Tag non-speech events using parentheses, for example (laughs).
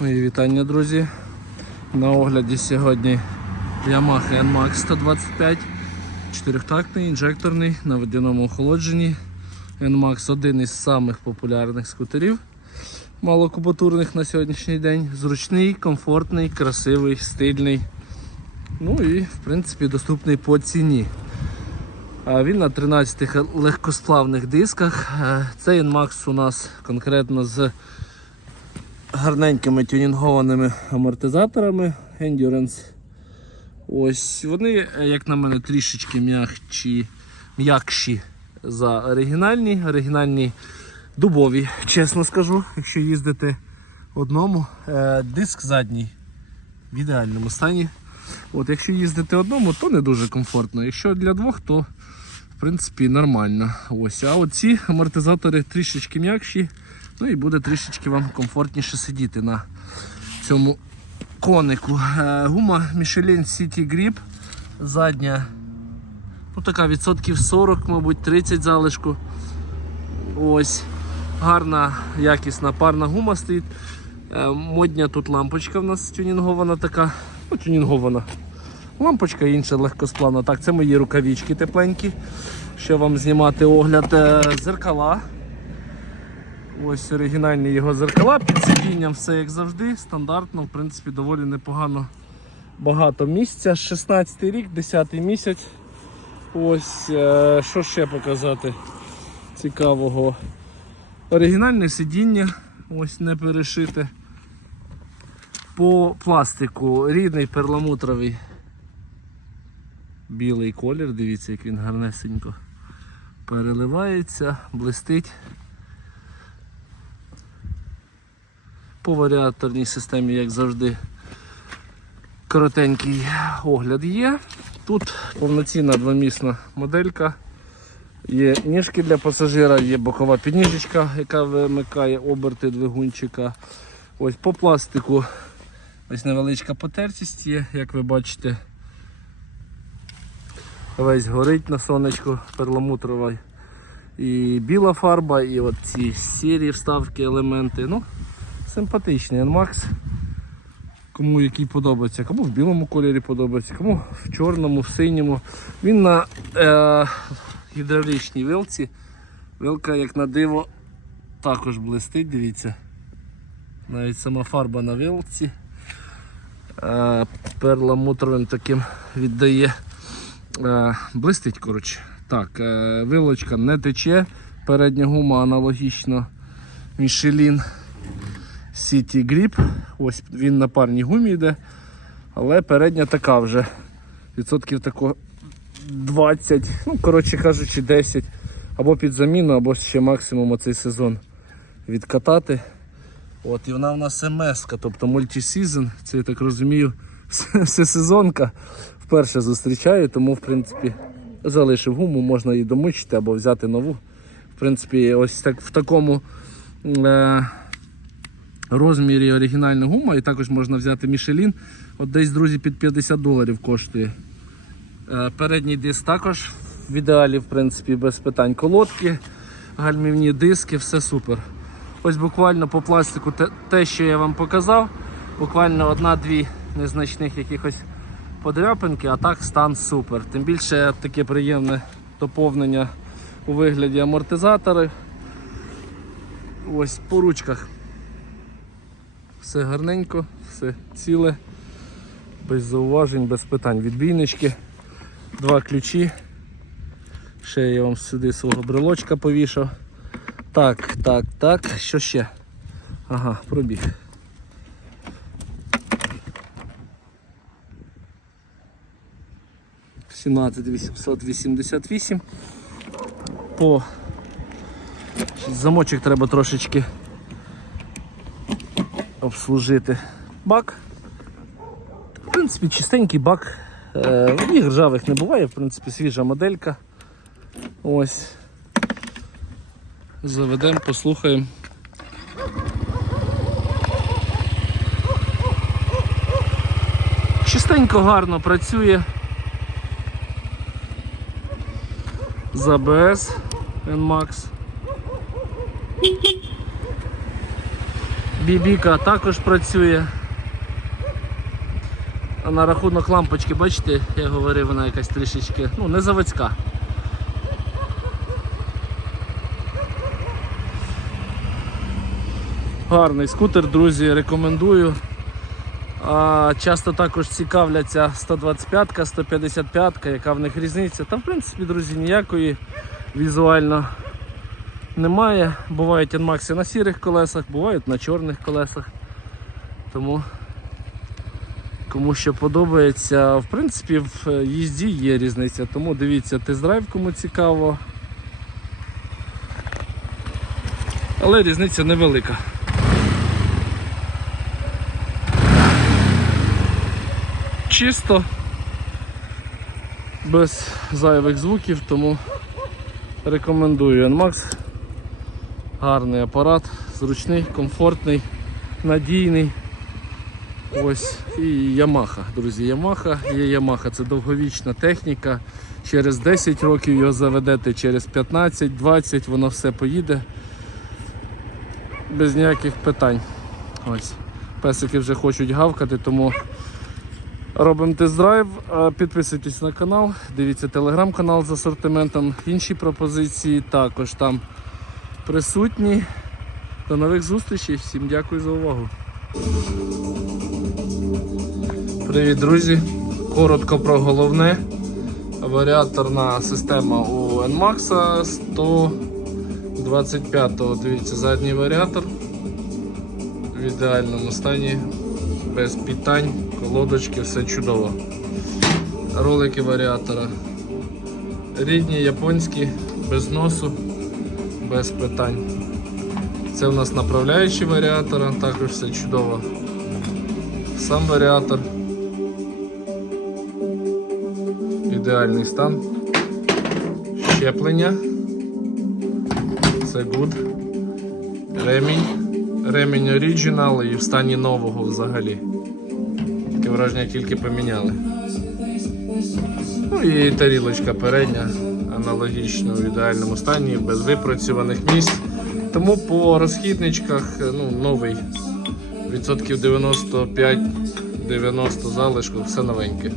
Мої вітання, друзі. На огляді сьогодні Yamaha NMAX 125, чотирьохтактний, інжекторний на водяному охолодженні. NMAX один із самих популярних скутерів, малокубатурних на сьогоднішній день. Зручний, комфортний, красивий, стильний. Ну і в принципі доступний по ціні. Він на 13 легкосплавних дисках. Е, Цей NMAX у нас конкретно з гарненькими тюнінгованими амортизаторами Endurance. Ось вони, як на мене, трішечки м'якші, м'якші за оригінальні. Оригінальні дубові, чесно скажу, якщо їздити одному. Е, Диск задній в ідеальному стані. От, Якщо їздити одному, то не дуже комфортно. Якщо для двох, то в принципі нормально. Ось. А оці амортизатори трішечки м'якші. Ну і буде трішечки вам комфортніше сидіти на цьому конику. Е, Гума Michelin City Grip. Задня. Ну така відсотків 40, мабуть, 30 залишку. Ось. Гарна, якісна парна гума стоїть. Е, Модня тут лампочка в нас тюнінгована така. Ну, тюнінгована. Лампочка інша легкосплавна. Так, це мої рукавички тепленькі. Що вам знімати огляд Е, зеркала. Ось оригінальні його зеркала, під сидінням все як завжди, стандартно, в принципі, доволі непогано багато місця. 16 рік, 10 місяць. Ось, е, що ще показати цікавого. Оригінальне сидіння, ось не перешите. По пластику рідний перламутровий білий колір, дивіться, як він гарнесенько переливається, блистить. По варіаторній системі, як завжди, коротенький огляд є. Тут повноцінна двомісна моделька. Є ніжки для пасажира, є бокова підніжечка, яка вимикає оберти двигунчика. Ось по пластику ось невеличка потертість є, як ви бачите. Весь горить на сонечку перламутрова. І біла фарба, і от ці сірі вставки, елементи. Ну, Симпатичний NMAX. Кому який подобається, кому в білому кольорі подобається, кому в чорному, в синьому. Він на е, гідравлічній вилці. Вилка, як на диво, також блистить, дивіться. Навіть сама фарба на вилці. Е, перламутровим таким віддає. Е, блистить, коротше. Так, е, вилочка не тече, передня гума аналогічно Michelin. City Grip. Ось він на парній гумі йде, але передня така вже. Відсотків тако 20, ну, коротше кажучи, 10. Або під заміну, або ще максимум оцей сезон відкатати. От, І вона в нас МС, тобто мультисезон, це я так розумію, (laughs) всесезонка. Вперше зустрічаю, тому в принципі залишив гуму, можна її домучити або взяти нову. В принципі, ось так в такому. Е розмірі оригінальна гума, і також можна взяти Michelin. От десь, друзі, під 50 доларів коштує. Е, Передній диск також в ідеалі, в принципі, без питань. Колодки, гальмівні диски, все супер. Ось буквально по пластику те, що я вам показав, буквально одна-дві незначних якихось подряпинки, а так стан супер. Тим більше таке приємне доповнення у вигляді амортизаторів. Ось по ручках. Все гарненько, все ціле, без зауважень, без питань. Відбійнички, два ключі. Ще я вам сюди свого брелочка повішав. Так, так, так, що ще? Ага, пробіг. Сімнадцять 888. По замочок треба трошечки обслужити бак. В принципі, чистенький бак. Е, Їх ржавих не буває, в принципі, свіжа моделька. Ось. Заведемо, послухаємо. Чистенько, гарно працює. З ABS NMAX. Бібіка також працює. А на рахунок лампочки, бачите, я говорив, вона якась трішечки, ну, не заводська. Гарний скутер, друзі, рекомендую. А, часто також цікавляться 125-ка, 155-ка, яка в них різниця. Та в принципі, друзі, ніякої візуально немає. Бувають NMAX на сірих колесах, бувають на чорних колесах. Тому кому що подобається. В принципі, в їзді є різниця, тому дивіться тест-драйв, кому цікаво. Але різниця невелика. Чисто, без зайвих звуків, тому рекомендую NMAX. Гарний апарат, зручний, комфортний, надійний. Ось і Yamaha, друзі. Yamaha є Yamaha, це довговічна техніка. Через 10 років його заведете, через 15-20 воно все поїде. Без ніяких питань. Ось. Песики вже хочуть гавкати, тому робимо тест-драйв. Підписуйтесь на канал, дивіться телеграм-канал з асортиментом. Інші пропозиції також там присутні. До нових зустрічей. Всім дякую за увагу. Привіт, друзі! Коротко про головне. Варіаторна система у NMAX 125-го. Дивіться, задній варіатор в ідеальному стані, без питань, колодочки, все чудово. Ролики варіатора. Рідні, японські, без носу, без питань. Це у нас направляючі варіатора, також все чудово. Сам варіатор. Ідеальний стан. Щеплення. Це good. Ремінь. Ремінь оригінал і в стані нового взагалі. Таке враження тільки поміняли. Ну і тарілочка передня, аналогічно в ідеальному стані, без випрацьованих місць. Тому по розхідничках ну, новий. Відсотків 95-90 залишку, все новеньке.